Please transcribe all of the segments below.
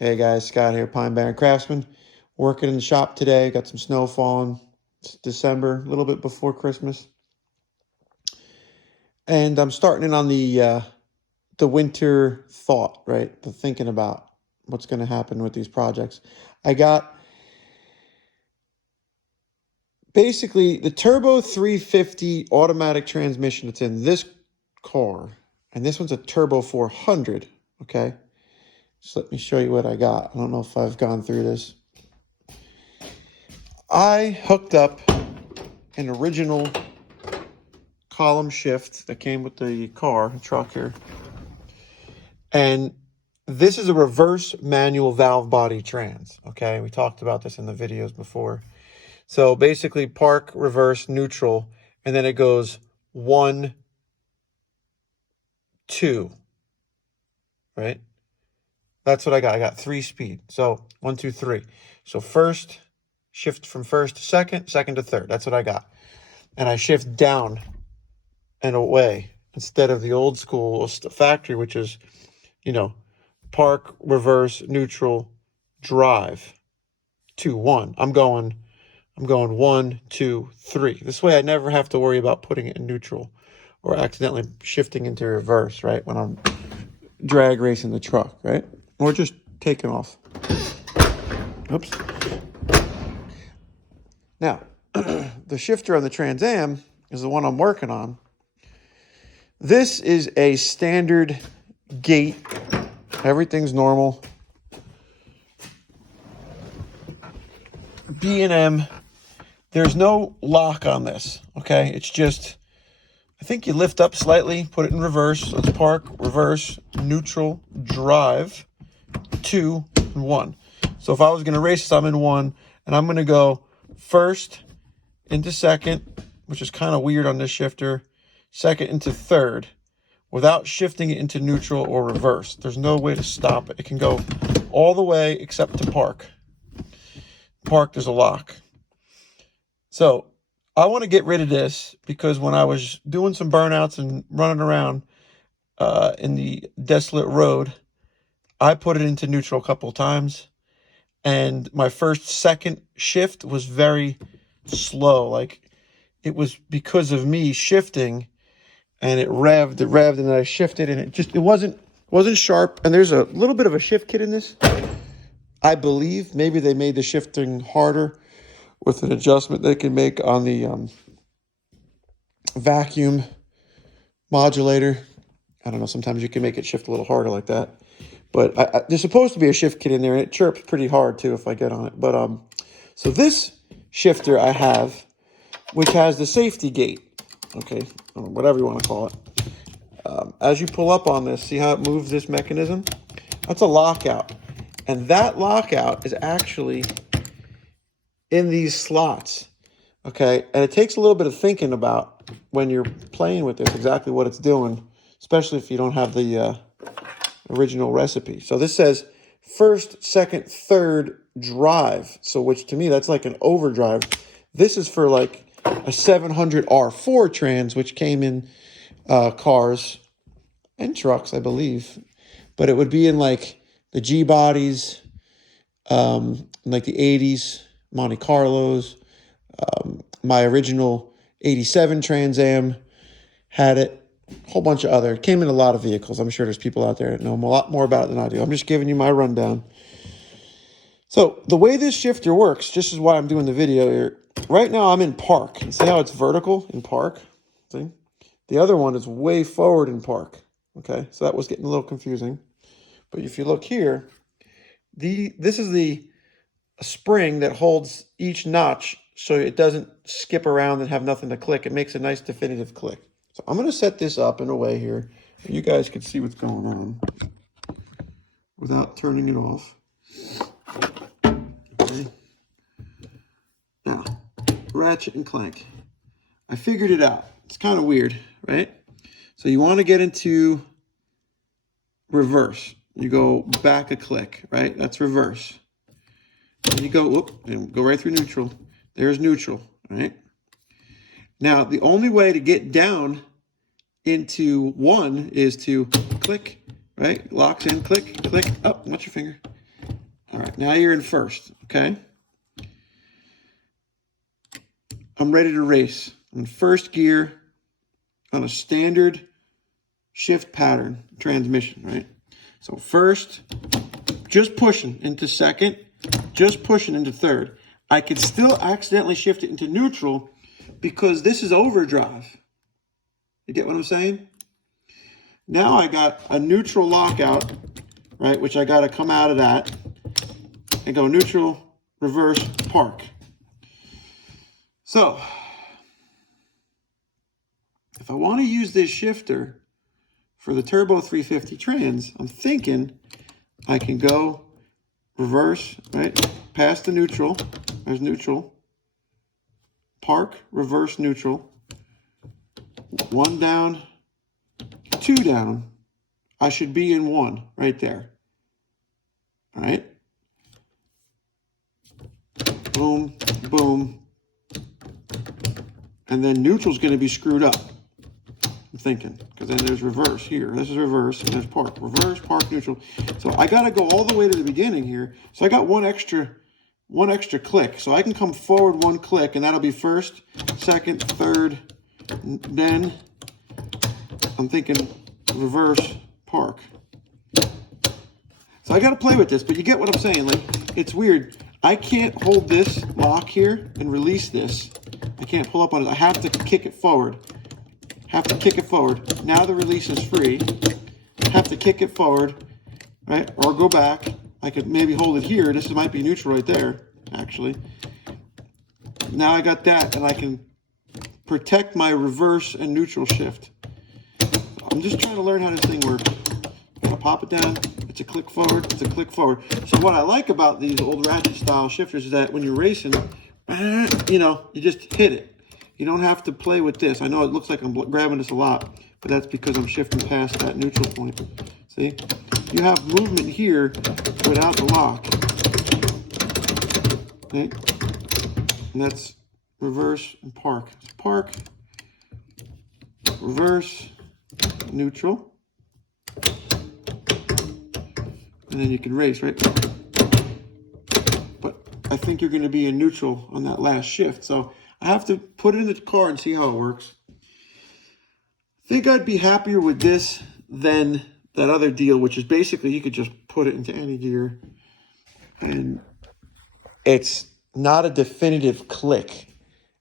Hey guys, Scott here, Pine Barren Craftsman. Working in the shop today. Got some snow falling. It's December, a little bit before Christmas. And I'm starting in on the winter thought, right? The thinking about what's going to happen with these projects. I got basically the Turbo 350 automatic transmission that's in this car. And this one's a Turbo 400, okay? So let me show you what I got. I don't know if I've gone through this. I hooked up an original column shift that came with the truck here. And this is a reverse manual valve body trans, okay? We talked about this in the videos before. So basically park, reverse, neutral, and then it goes 1, 2, right? That's what I got. I got 3 speed. So 1, 2, 3. So first, shift from first to second, second to third. That's what I got. And I shift down and away instead of the old school factory, which is, you know, park, reverse, neutral, drive, 2, 1. I'm going 1, 2, 3. This way I never have to worry about putting it in neutral or accidentally shifting into reverse, right? When I'm drag racing the truck, right? Or just taking off. Oops. Now, the shifter on the Trans Am is the one I'm working on. This is a standard gate. Everything's normal. B&M. There's no lock on this, okay? It's just, I think you lift up slightly, put it in reverse. Let's park, reverse, neutral, drive, 2, and 1. So if I was going to race this, I'm in 1, and I'm going to go first into second, which is kind of weird on this shifter, second into third, without shifting it into neutral or reverse. There's no way to stop it. It can go all the way except to park. Park, there's a lock. So I want to get rid of this because when I was doing some burnouts and running around in the desolate road, I put it into neutral a couple of times. And my second shift was very slow. Like it was because of me shifting, and it revved, and then I shifted, and it wasn't sharp. And there's a little bit of a shift kit in this. I believe maybe they made the shifting harder with an adjustment they can make on the vacuum modulator. I don't know, sometimes you can make it shift a little harder like that. But there's supposed to be a shift kit in there, and it chirps pretty hard too if I get on it. But so this shifter I have, which has the safety gate, okay, or whatever you want to call it. As you pull up on this, see how it moves this mechanism? That's a lockout. And that lockout is actually in these slots, okay? And it takes a little bit of thinking about when you're playing with this, exactly what it's doing, especially if you don't have the original recipe. So this says first, second, third drive. So which to me, that's like an overdrive. This is for like a 700 R4 trans, which came in cars and trucks, I believe. But it would be in like the G bodies, like the 80s, Monte Carlos. My original 87 Trans Am had it. A whole bunch of other. It came in a lot of vehicles. I'm sure there's people out there that know a lot more about it than I do. I'm just giving you my rundown. So the way this shifter works, just is why I'm doing the video here. Right now I'm in park. And see how it's vertical in park? See? The other one is way forward in park. Okay, so that was getting a little confusing. But if you look here, this is the spring that holds each notch so it doesn't skip around and have nothing to click. It makes a nice definitive click. So I'm going to set this up in a way here so you guys can see what's going on without turning it off. Okay. Now, ratchet and clank. I figured it out. It's kind of weird, right? So you want to get into reverse. You go back a click, right? That's reverse. And you go, and go right through neutral. There's neutral, right? Now, the only way to get down into 1 is to click, right? Locks in, click, click. Oh, watch your finger. All right, now you're in first, okay? I'm ready to race. I'm in first gear on a standard shift pattern transmission, right? So first, just pushing into second, just pushing into third. I could still accidentally shift it into neutral because this is overdrive. You get what I'm saying? Now I got a neutral lockout, right, which I got to come out of that and go neutral, reverse, park. So if I want to use this shifter for the Turbo 350 trans, I'm thinking I can go reverse, right, past the neutral. There's neutral. Park, reverse, neutral. 1 down, 2 down. I should be in 1 right there. All right. Boom, boom. And then neutral's going to be screwed up. I'm thinking, because then there's reverse here. This is reverse, and there's park. Reverse, park, neutral. So I got to go all the way to the beginning here. So I got one extra click. So I can come forward 1 click, and that'll be first, second, third. Then I'm thinking reverse, park. So I got to play with this, but you get what I'm saying. Like, it's weird. I can't hold this lock here and release this. I can't pull up on it. I have to kick it forward. Have to kick it forward. Now the release is free. Have to kick it forward, right? Or go back. I could maybe hold it here. This might be neutral right there, actually. Now I got that, and I can protect my reverse and neutral shift. I'm just trying to learn how this thing works. I'm gonna pop it down. It's a click forward. It's a click forward. So what I like about these old ratchet style shifters is that when you're racing, you know, you just hit it. You don't have to play with this. I know it looks like I'm grabbing this a lot, but that's because I'm shifting past that neutral point. See? You have movement here without the lock. Okay? And that's reverse and park. So park, reverse, neutral. And then you can race, right? But I think you're going to be in neutral on that last shift. So I have to put it in the car and see how it works. I think I'd be happier with this than that other deal, which is basically you could just put it into any gear. And it's not a definitive click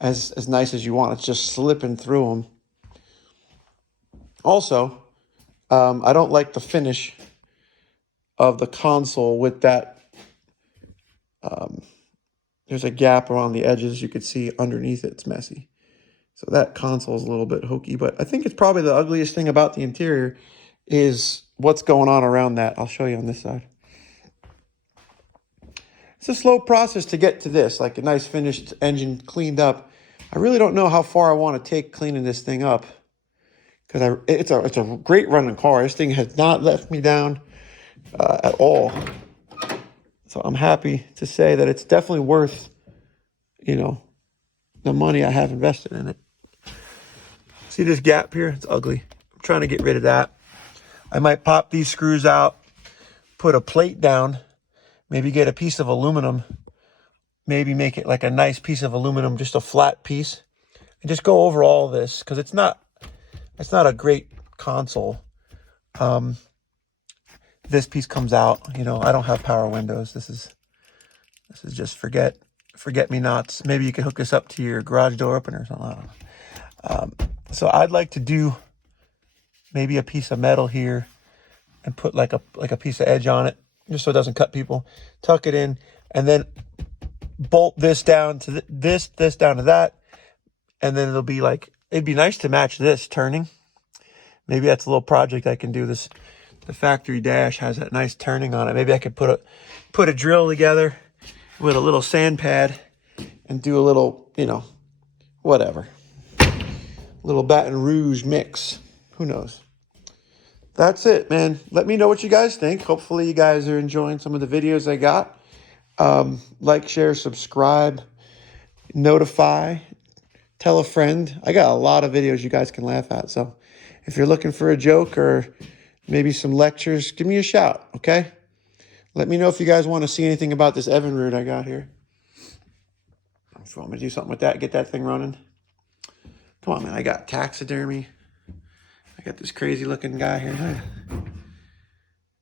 as nice as you want. It's just slipping through them. Also, I don't like the finish of the console with that. There's a gap around the edges. You could see underneath it, it's messy. So that console is a little bit hokey, but I think it's probably the ugliest thing about the interior is what's going on around that. I'll show you on this side. It's a slow process to get to this, like a nice finished engine cleaned up. I really don't know how far I want to take cleaning this thing up because it's a great running car. This thing has not left me down at all. So I'm happy to say that it's definitely worth, you know, the money I have invested in it. See this gap here? It's ugly. I'm trying to get rid of that. I might pop these screws out, put a plate down, maybe get a piece of aluminum, maybe make it like a nice piece of aluminum, just a flat piece, and just go over all this because it's not a great console. This piece comes out, you know, I don't have power windows. This is just forget me nots. Maybe you can hook this up to your garage door opener or something. I don't know. So I'd like to do maybe a piece of metal here and put like a piece of edge on it, just so it doesn't cut people. Tuck it in, and then bolt this down to this down to that, and then it'd be nice to match this turning. Maybe that's a little project I can do. The factory dash has that nice turning on it. Maybe I could put a drill together with a little sand pad and do a little, you know, whatever. Little Baton Rouge mix. Who knows? That's it, man. Let me know what you guys think. Hopefully you guys are enjoying some of the videos I got. Like, share, subscribe, notify, tell a friend. I got a lot of videos you guys can laugh at. So if you're looking for a joke or maybe some lectures, give me a shout, okay? Let me know if you guys want to see anything about this Evinrude I got here. If you want me to do something with that, get that thing running. Come on, man. I got taxidermy. I got this crazy looking guy here.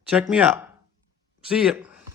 Check me out. See ya.